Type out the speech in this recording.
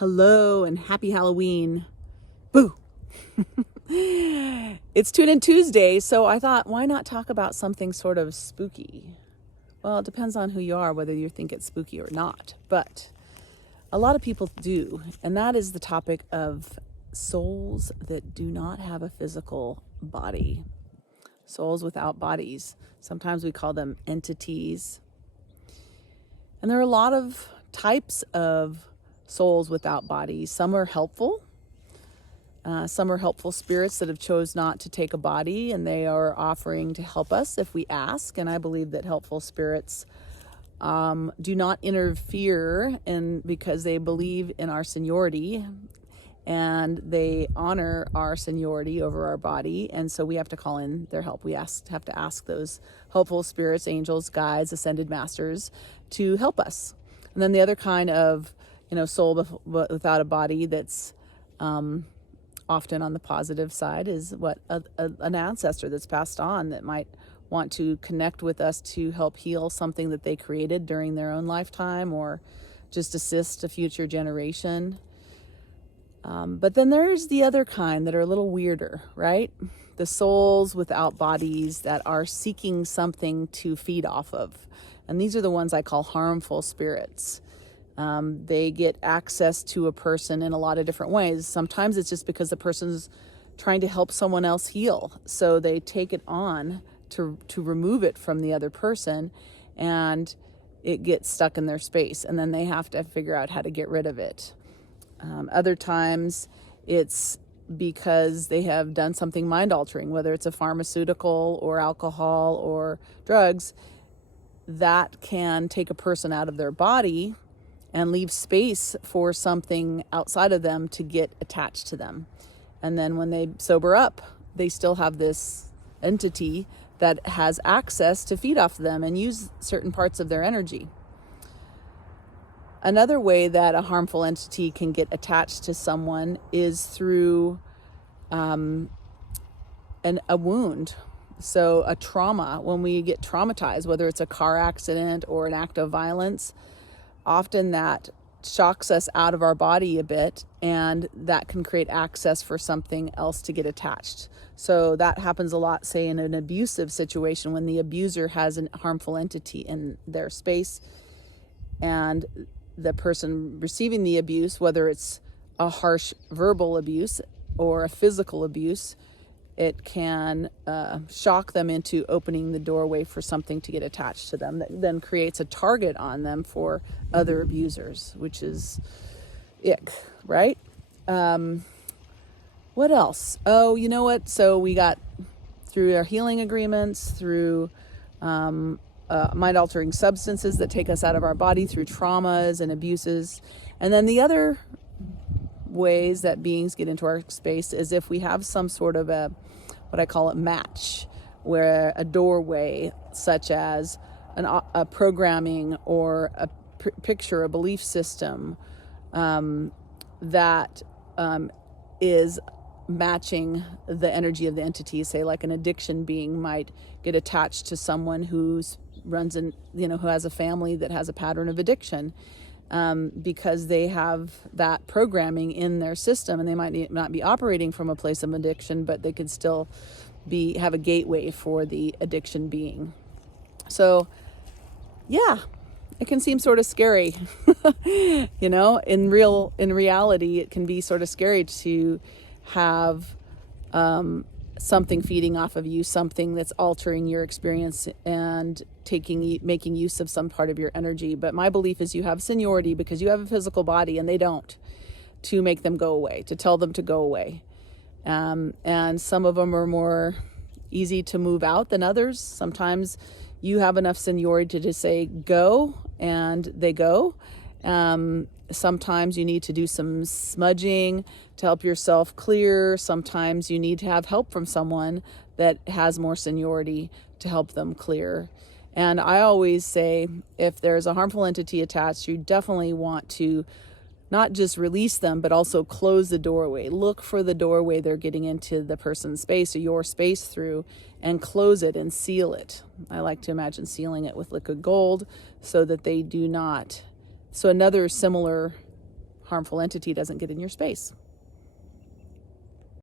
Hello and happy Halloween. Boo! It's Tune In Tuesday, so I thought, why not talk about something sort of spooky? Well, it depends on who you are, whether you think it's spooky or not. But a lot of people do, and that is the topic of souls that do not have a physical body. Souls without bodies. Sometimes we call them entities. And there are a lot of types of souls without bodies. Some are helpful. Some are helpful spirits that have chose not to take a body, and they are offering to help us if we ask. And I believe that helpful spirits do not interfere because they believe in our seniority and they honor our seniority over our body. And so we have to call in their help. We have to ask those helpful spirits, angels, guides, ascended masters to help us. And then the other kind of soul without a body that's often on the positive side is an ancestor that's passed on that might want to connect with us to help heal something that they created during their own lifetime, or just assist a future generation. But then there's the other kind that are a little weirder, right? The souls without bodies that are seeking something to feed off of. And these are the ones I call harmful spirits. They get access to a person in a lot of different ways. Sometimes it's just because the person's trying to help someone else heal. So they take it on to remove it from the other person, and it gets stuck in their space. And then they have to figure out how to get rid of it. Other times it's because they have done something mind altering, whether it's a pharmaceutical or alcohol or drugs, that can take a person out of their body and leave space for something outside of them to get attached to them. And then when they sober up, they still have this entity that has access to feed off them and use certain parts of their energy. Another way that a harmful entity can get attached to someone is through a wound. So a trauma, when we get traumatized, whether it's a car accident or an act of violence, often that shocks us out of our body a bit, and that can create access for something else to get attached. So that happens a lot, say, in an abusive situation, when the abuser has a harmful entity in their space, and the person receiving the abuse, whether it's a harsh verbal abuse or a physical abuse, it can shock them into opening the doorway for something to get attached to them, that then creates a target on them for other abusers, which is ick, right? What else? Oh, you know what? So we got through our healing agreements, through mind-altering substances that take us out of our body, through traumas and abuses. And then the other ways that beings get into our space is if we have some sort of what I call a match, where a doorway, such as a programming or a picture, a belief system that is matching the energy of the entity. Say, like an addiction being might get attached to someone who has a family that has a pattern of addiction, because they have that programming in their system, and they might not be operating from a place of addiction, but they could still have a gateway for the addiction being. So yeah, it can seem sort of scary. In reality, it can be sort of scary to have something feeding off of you, something that's altering your experience and making use of some part of your energy. But my belief is you have seniority because you have a physical body and they don't, to make them go away, to tell them to go away. And some of them are more easy to move out than others. Sometimes you have enough seniority to just say go, and they go. Sometimes you need to do some smudging to help yourself clear. Sometimes you need to have help from someone that has more seniority to help them clear. And I always say, if there's a harmful entity attached, you definitely want to not just release them, but also close the doorway. Look for the doorway they're getting into the person's space or your space through, and close it and seal it. I like to imagine sealing it with liquid gold so that they do not. So another similar harmful entity doesn't get in your space.